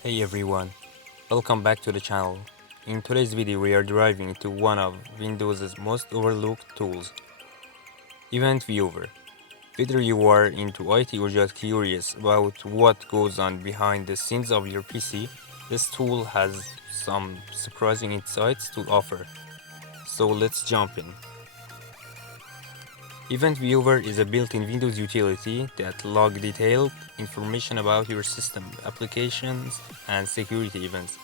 Hey everyone, welcome back to the channel. In today's video we are diving into one of Windows' most overlooked tools, Event Viewer. Whether you are into IT or just curious about what goes on behind the scenes of your PC, this tool has some surprising insights to offer. So let's jump in. Event Viewer is a built-in Windows utility that logs detailed information about your system, applications, and security events.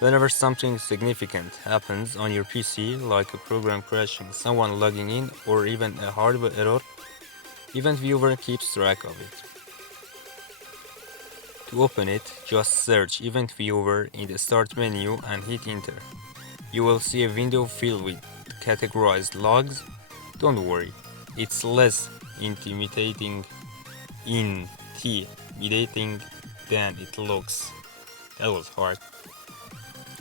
Whenever something significant happens on your PC, like a program crashing, someone logging in, or even a hardware error, Event Viewer keeps track of it. To open it, just search Event Viewer in the Start menu and hit Enter. You will see a window filled with categorized logs. Don't worry, it's less intimidating than it looks. That was hard.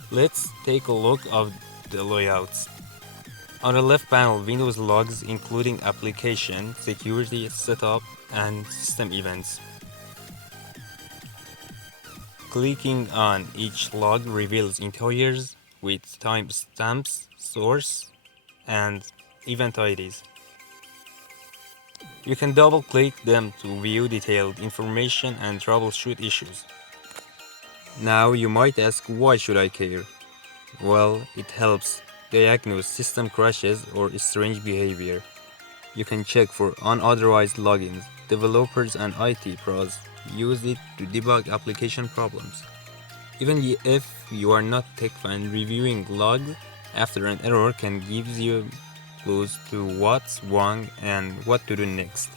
Let's take a look at the layouts. On the left panel, Windows logs including application, security, setup, and system events. Clicking on each log reveals integers with timestamps, source, and event IDs. You can double-click them to view detailed information and troubleshoot issues. Now you might ask, why should I care? Well, it helps diagnose system crashes or strange behavior. You can check for unauthorized logins. Developers and IT pros use it to debug application problems. Even if you are not tech fan, reviewing logs after an error can give you clues to what's wrong and what to do next.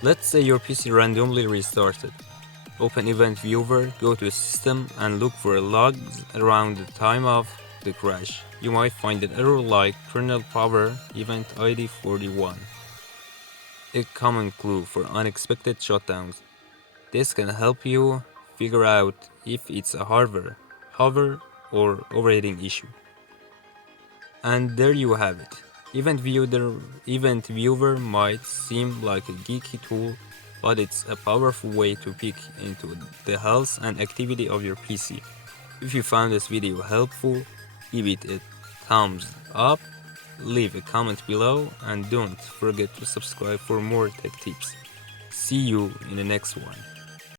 Let's say your PC randomly restarted. Open Event Viewer, go to System, and look for logs around the time of the crash. You might find an error like kernel power event ID 41, a common clue for unexpected shutdowns. This can help you figure out if it's a hardware, or overheating issue. And there you have it. Event Viewer might seem like a geeky tool, but it's a powerful way to peek into the health and activity of your PC. If you found this video helpful, give it a thumbs up, leave a comment below, and don't forget to subscribe for more tech tips. See you in the next one.